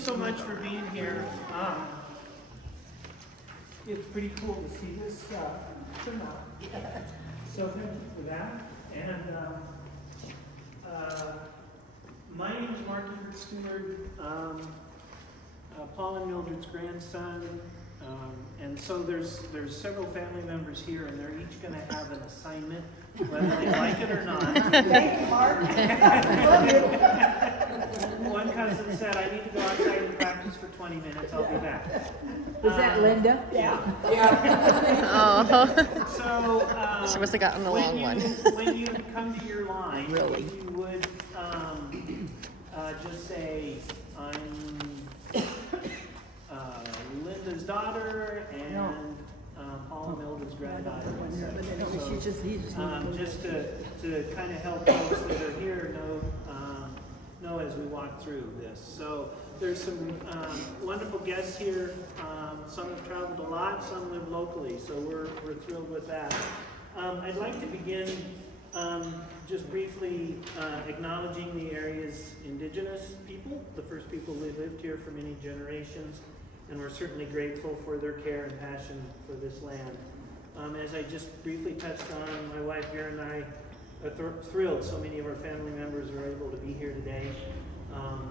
so much for being here. It's pretty cool to see this turn out. So thank you for that. And my name is Guebert-Steward, Paul and Mildred's grandson. And so there's several family members here, and they're each going to have an assignment, whether they like it or not. Thank you, Mark. One cousin said, I need to go outside and practice for 20 minutes. I'll be back. Is that Linda? Yeah. Oh, So she must have gotten the long one. When you come to your line, Really? you would just say, I'm Linda's daughter and Paul and Mildred's granddaughter. Just to kind of help folks that are here know as we walk through this. So there's some wonderful guests here. Some have traveled a lot, some live locally, so we're thrilled with that. I'd like to begin just briefly acknowledging the area's indigenous people, the first people who lived here for many generations, and we're certainly grateful for their care and passion for this land. As I just briefly touched on, my wife Vera and I are thrilled so many of our family members are able to be here today,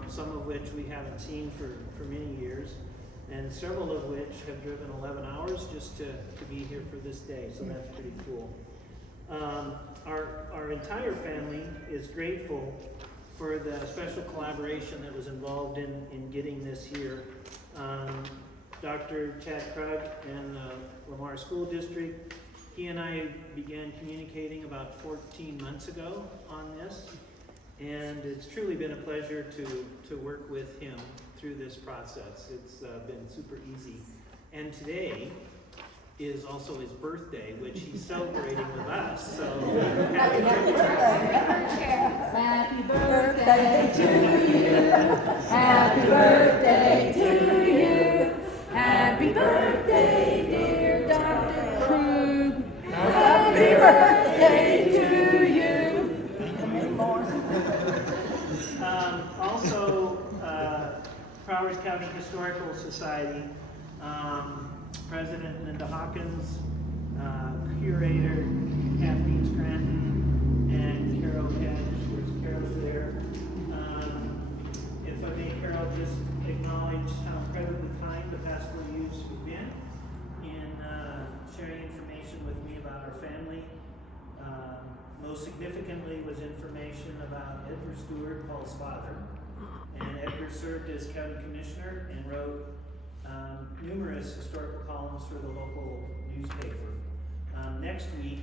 some of which we haven't seen for many years, and several of which have driven 11 hours just to be here for this day, so that's pretty cool. Our entire family is grateful for the special collaboration that was involved in getting this here. Dr. Chad Krug and the Lamar School District, he and I began communicating about 14 months ago on this, and it's truly been a pleasure to work with him through this process. It's been super easy. And today is also his birthday, which he's celebrating with us, so happy birthday. Happy birthday to you. Happy birthday to you. Happy birthday, dear Dr. Krug. Happy birthday to you. Also, Prowers County Historical Society, President Linda Hawkins, Curator Kathleen Scranton, and Carol Hedge. There's Carol's there. If I may, Carol, just acknowledge how incredibly kind the past 4 years have been in sharing information with me about our family. Most significantly was information about Guebert-Steward, Paul's father. And Edgar served as county commissioner and wrote numerous historical columns for the local newspaper. Next week,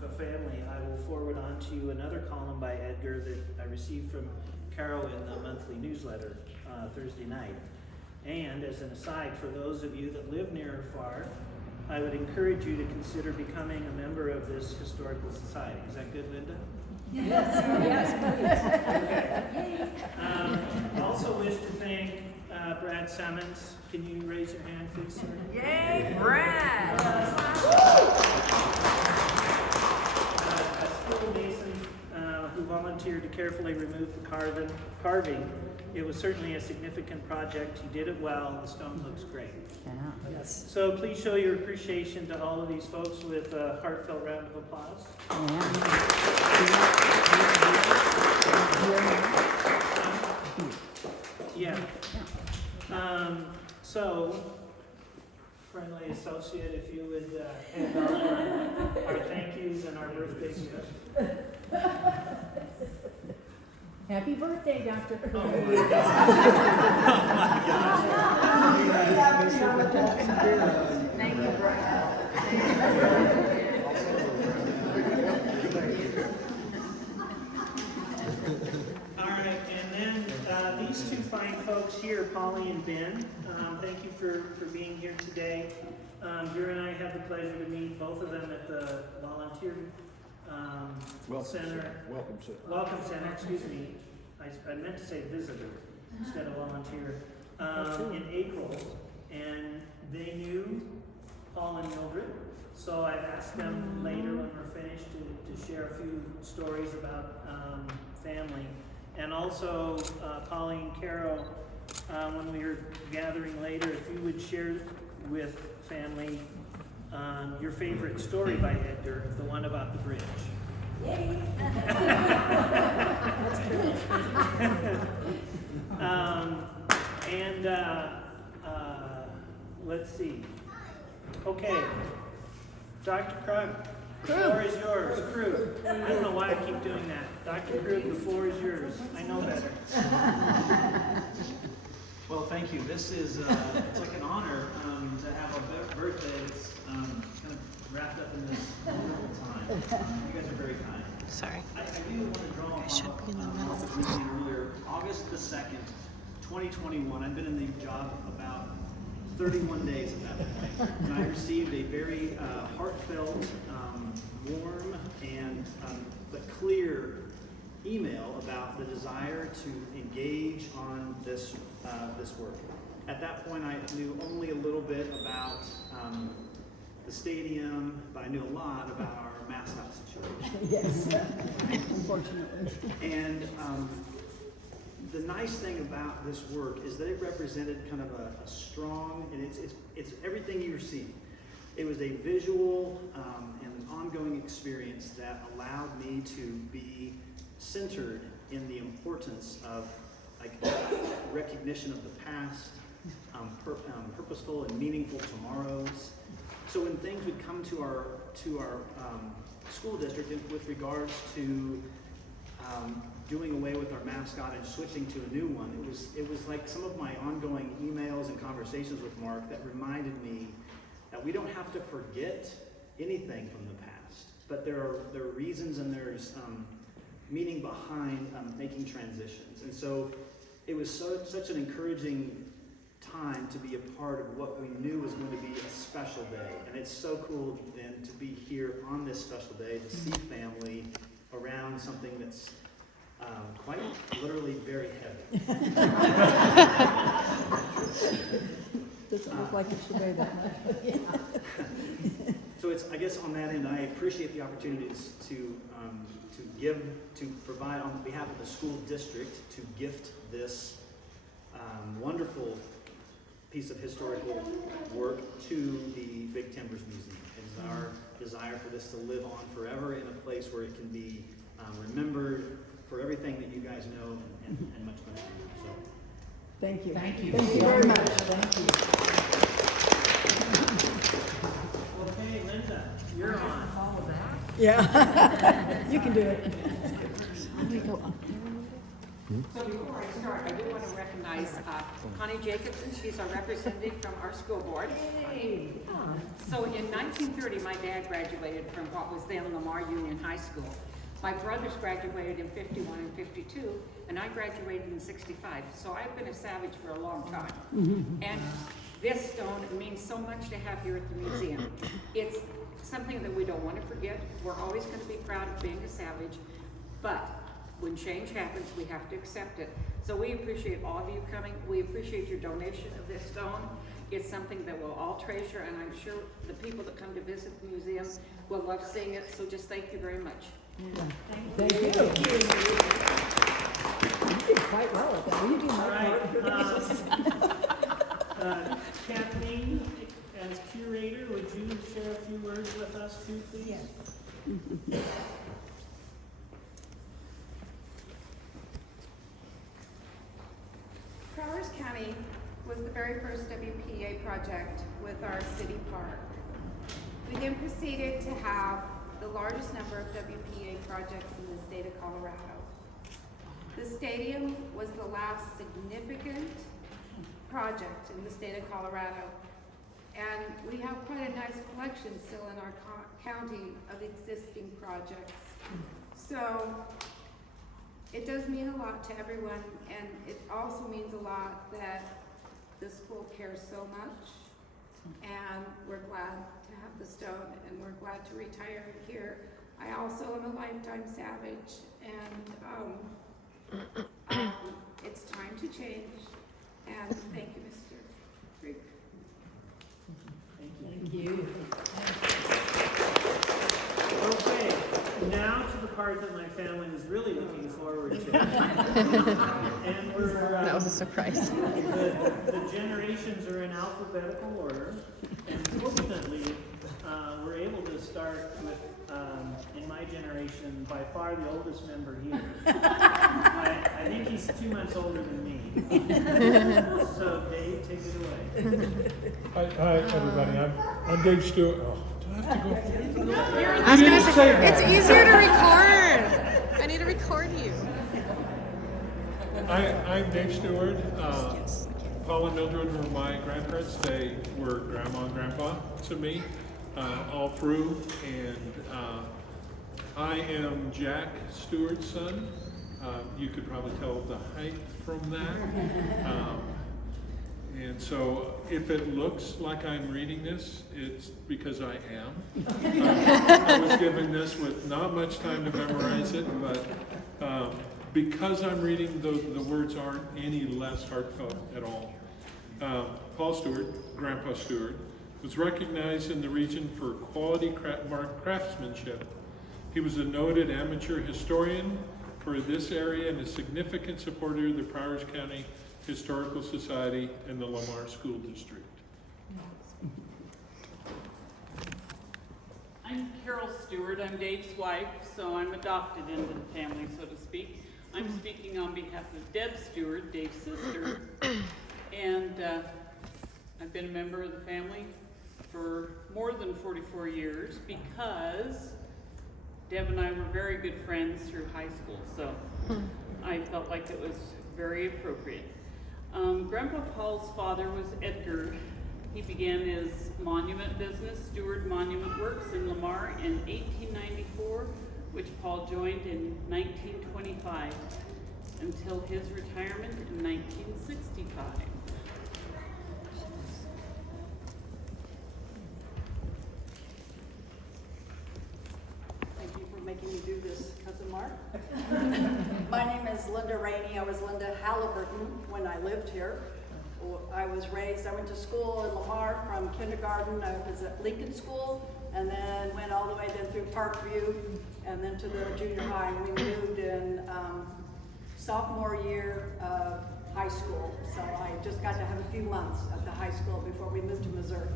for family, I will forward on to you another column by Edgar that I received from Carol in the monthly newsletter Thursday night. And as an aside, for those of you that live near or far, I would encourage you to consider becoming a member of this historical society. Is that good, Linda? Yes. Okay. Also wish to thank Brad Simmons. Can you raise your hand, please, sir? Yay, Brad! A skilled mason who volunteered to carefully remove the carving. It was certainly a significant project. He did it well. The stone looks great. Yes. So please show your appreciation to all of these folks with a heartfelt round of applause. Yeah. So, friendly associate, if you would hand out our thank yous and our birthday gift. Happy birthday, Dr. Krug. Oh my gosh. Thank you, Brad. All right, and then these two fine folks here, Polly and Ben, thank you for being here today. Vera and I had the pleasure to meet both of them at the volunteer center. Welcome Center, excuse me. I meant to say visitor instead of volunteer. In April, and they knew Paul and Mildred, so I've asked them later when we're finished to share a few stories about family. And also, Polly and Carol when we are gathering later, if you would share with family your favorite story by Edgar, the one about the bridge. Yay. Let's see. Okay, Dr. Krug, the floor is yours. Krug. I don't know why I keep doing that. Dr. Krug, the floor is yours. I know better. Well, thank you. This is it's like an honor to have a birthday. It's kind of wrapped up in this wonderful time. You guys are very kind. Sorry. I do want to draw on should be in the middle. what I was mentioning earlier. August the 2nd, 2021. I've been in the job about 31 days at that point. And I received a very heartfelt, warm, and but clear email about the desire to engage on this work. At that point, I knew only a little bit about the stadium, but I knew a lot about our mascot situation. Yes, unfortunately. And the nice thing about this work is that it represented kind of a strong, and it's everything you're seeing. It was a visual and an ongoing experience that allowed me to be centered in the importance of recognition of the past, purposeful and meaningful tomorrows. So when things would come to our school district with regards to doing away with our mascot and switching to a new one, it was like some of my ongoing emails and conversations with Mark that reminded me that we don't have to forget anything from the past, but there are reasons and there's meaning behind making transitions. And so it was such an encouraging time to be a part of what we knew was going to be a special day. And it's so cool then to be here on this special day, to see family around something that's quite literally very heavy. Doesn't look like it should weigh that much. So I guess on that end, I appreciate the opportunities to provide on behalf of the school district to gift this wonderful piece of historical work to the Big Timbers Museum. It is our desire for this to live on forever in a place where it can be remembered for everything that you guys know and much, much more. So. Thank you. Thank you. Thank you very much. Thank you. Okay, Linda, you're on. All of that? Yeah. You can do it. So before I start, I do want to recognize Connie Jacobson. She's our representative from our school board. So in 1930, my dad graduated from what was then Lamar Union High School. My brothers graduated in 51 and 52, and I graduated in 65. So I've been a Savage for a long time. And this stone means so much to have here at the museum. It's something that we don't want to forget. We're always going to be proud of being a Savage, but when change happens, we have to accept it. So we appreciate all of you coming. We appreciate your donation of this stone. It's something that we'll all treasure, and I'm sure the people that come to visit the museum will love seeing it. So just thank you very much. Thank you. You did quite well at that. You do All my right. part. Kathleen, as curator, would you share a few words with us too, please? Yes. Prowers County was the very first WPA project with our city park. We then proceeded to have the largest number of WPA projects in the state of Colorado. The stadium was the last significant project in the state of Colorado, and we have quite a nice collection still in our county of existing projects. So it does mean a lot to everyone, and it also means a lot that the school cares so much, and we're glad to have the stone, and we're glad to retire it here. I also am a lifetime Savage, and it's time to change, and thank you, Mr. Freak. Thank you. Okay, now to the part that my family was really looking forward to. And we're, That was a surprise. the generations are in alphabetical order, and fortunately, we're able to start with, in my generation, by far the oldest member here. I think he's 2 months older than me. So Dave, take it away. Hi, everybody. I'm Dave Stewart. Oh, do I have to go? I was gonna say, it's easier to record. I need to record you. I'm Dave Stewart. Paul and Mildred were my grandparents. They were grandma and grandpa to me all through. And I am Jack Stewart's son. You could probably tell the height from that. And so if it looks like I'm reading this, it's because I am. I was given this with not much time to memorize it, but because I'm reading, the words aren't any less heartfelt at all. Paul Stewart, Grandpa Stewart, was recognized in the region for quality craftsmanship. He was a noted amateur historian for this area and a significant supporter of the Prowers County Historical Society and the Lamar School District. I'm Carol Stewart. I'm Dave's wife, so I'm adopted into the family, so to speak. I'm speaking on behalf of Deb Stewart, Dave's sister, and I've been a member of the family for more than 44 years because Deb and I were very good friends through high school, so I felt like it was very appropriate. Grandpa Paul's father was Edgar. He began his monument business, Stewart Monument Works in Lamar in 1894, which Paul joined in 1925 until his retirement in 1965. Thank you for making me do this, Cousin Mark. My name is Linda Rainey. I was Linda Halliburton when I lived here. I went to school in Lamar from kindergarten. I was at Lincoln School and then went all the way then through Parkview and then to the junior high. And we moved in sophomore year of high school. So I just got to have a few months at the high school before we moved to Missouri.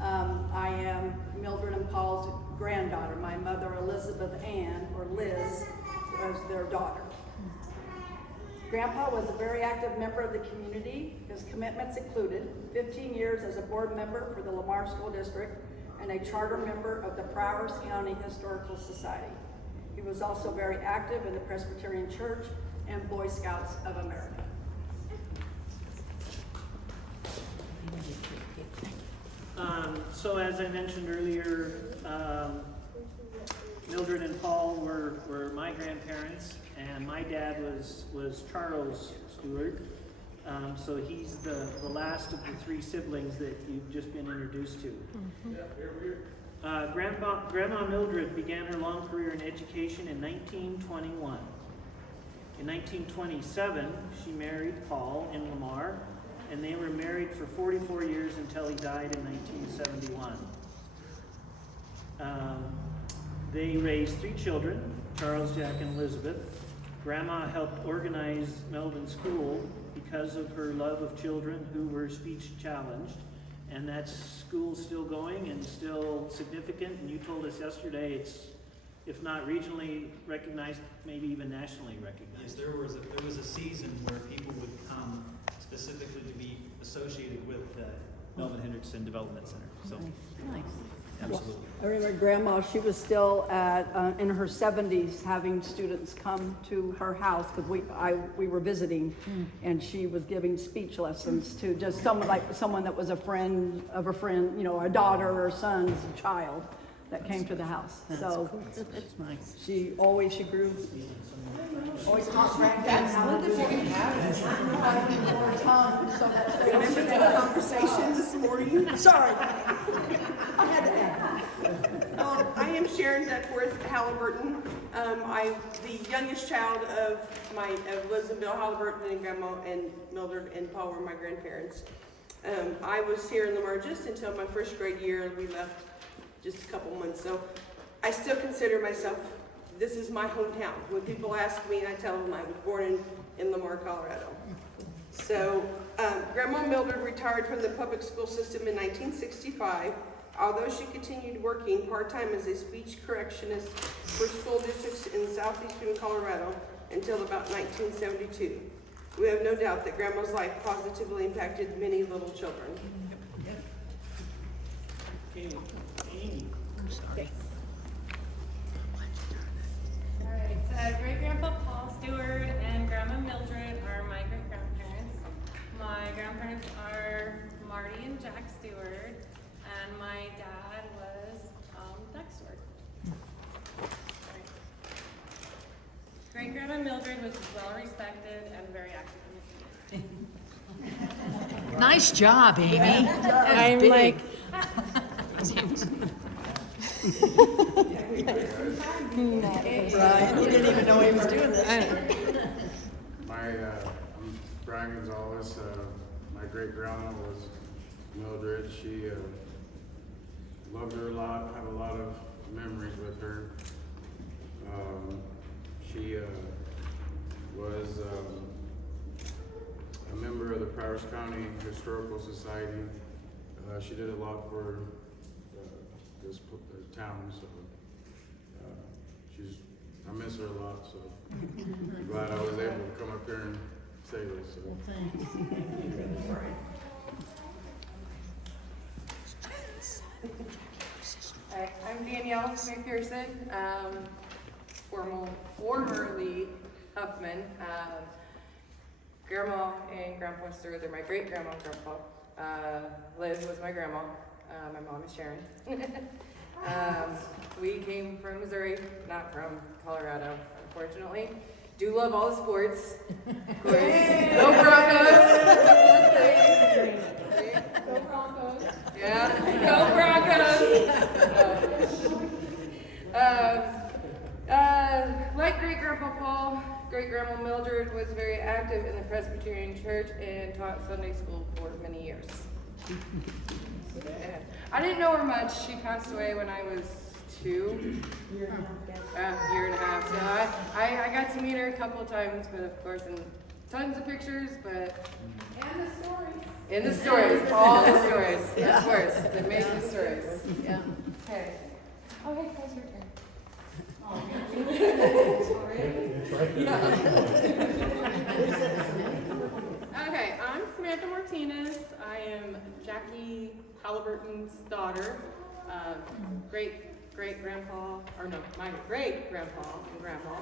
I am Mildred and Paul's granddaughter. My mother, Elizabeth Ann, or Liz, was their daughter. Grandpa was a very active member of the community. His commitments included 15 years as a board member for the Lamar School District and a charter member of the Prowers County Historical Society. He was also very active in the Presbyterian Church and Boy Scouts of America. So as I mentioned earlier, Mildred and Paul were my grandparents, and my dad was Charles Stewart. So he's the last of the three siblings that you've just been introduced to. Grandma Mildred began her long career in education in 1921. In 1927, she married Paul in Lamar, and they were married for 44 years until he died in 1971. They raised three children, Charles, Jack, and Elizabeth. Grandma helped organize Melvin School because of her love of children who were speech challenged. And that school's still going and still significant. And you told us yesterday it's, if not regionally recognized, maybe even nationally recognized. Yes, there was a season where people would come specifically to be associated with Melvin Hendrickson Development Center. So, Nice. absolutely. I remember Grandma, she was still in her 70s having students come to her house because we were visiting and she was giving speech lessons to just someone that was a friend of a friend, you know, a daughter or son's child that came to the house. So That's nice. she grew, always taught grandkids how to do it. Remember that conversation this morning? Sorry, I had to add. I am Sharon Duckworth Halliburton. I'm the youngest child of Liz and Bill Halliburton, and Grandma and Mildred and Paul were my grandparents. I was here in Lamar just until my first grade year. We left just a couple months, so I still consider myself this is my hometown. When people ask me, I tell them I was born in Lamar, Colorado. So, Grandma Mildred retired from the public school system in 1965, although she continued working part-time as a speech correctionist for school districts in southeastern Colorado until about 1972. We have no doubt that Grandma's life positively impacted many little children. Okay, Amy. All right, great-grandpa Paul Stewart and Grandma Mildred are my great-grandparents. My grandparents are Marty and Jack Stewart, and my dad was Doug Stewart. Great-grandma Mildred was well-respected and very active in the community. Nice job, Amy. I'm like, Right, he didn't even know he was doing this. I'm Brian Gonzalez. My great grandma was Mildred. She loved her a lot. Have a lot of memories with her. She was a member of the Prowers County Historical Society. She did a lot for this town, so I miss her a lot. So I'm glad I was able to come up here and say this. So. Well, thanks. Hi, I'm Danielle McPherson, formerly Huffman. Grandma and Grandpa Stewart, they're my great-grandma and grandpa. Liz was my grandma. My mom is Sharon. We came from Missouri, not from Colorado, unfortunately. Do love all the sports. Of course. Go Broncos! Go Broncos! Yeah, go Broncos! Like great-grandpa Paul, great-grandma Mildred was very active in the Presbyterian Church and taught Sunday school for many years. I didn't know her much. She passed away when I was 2. Year and a half. So I got to meet her a couple of times, but of course, in tons of pictures, but. And the stories. In the stories. All the stories. Yeah. Of course. The amazing stories. Yeah. Okay. Oh, hey, guys, your turn. Okay, I'm Samantha Martinez. I am Jackie Halliburton's daughter, my great-grandpa and grandma.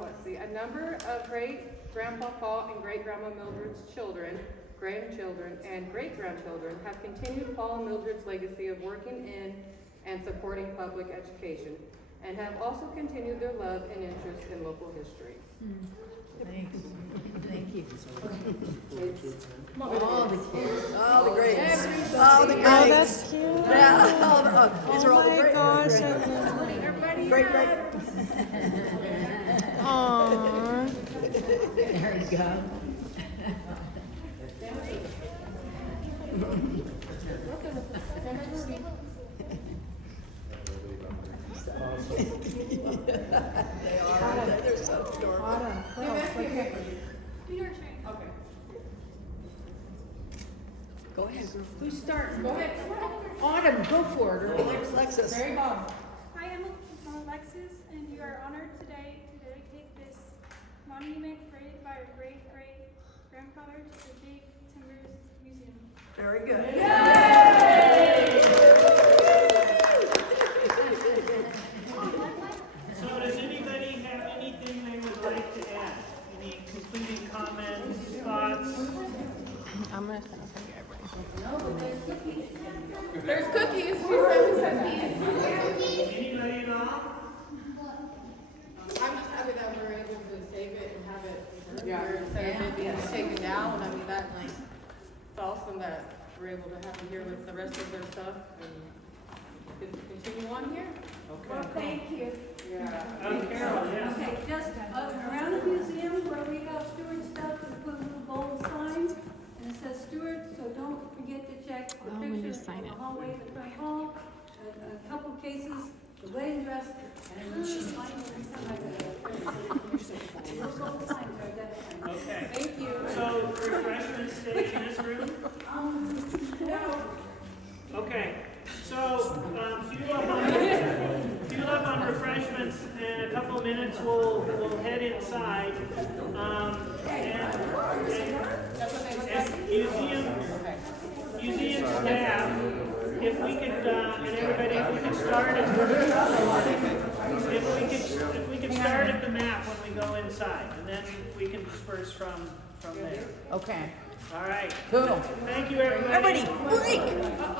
Let's see, a number of great-grandpa Paul and great-grandma Mildred's children, grandchildren, and great-grandchildren have continued Paul and Mildred's legacy of working in and supporting public education, and have also continued their love and interest in local history. Thanks. Thank you. All the kids. All the greats. Everybody. All the greats. Oh, that's cute. Yeah, these are all the great. Gosh, Great. Aww. There you go. They are. They're so adorable. Go ahead. Who starts? Go ahead. Autumn, go for it. Or Alexis. Mary Bob. Hi, I'm Alexis, and you are honored today to dedicate this monument created by our great-great-grandfather to the Big Timbers Museum. Very good. So does anybody have anything they would like to add? Any concluding comments, thoughts? I'm gonna send you everything. There's cookies. She says cookies. Anybody at all? I'm just happy that we're able to save it and have it here instead of it being taken down. I mean, it's awesome that we're able to have it here with the rest of their stuff and continue on here. Okay. Thank you. Yeah. Carol, yes. Okay, just around the museum where we have Stewart stuff, we put little gold signs, and it says Stewart, so don't forget to check the when you pictures sign in the it. hallway, the front hall, a couple cases, the wedding dress, and gold signs are identified. Okay. Thank you. So refreshments stay in this room? No. Okay, so, fuel up on refreshments, and a couple of minutes, we'll head inside. And museum staff, if we could, and everybody, if we could start at the map when we go inside, and then we can disperse from there. Okay. All right. Cool. Thank you, everybody. Everybody, break.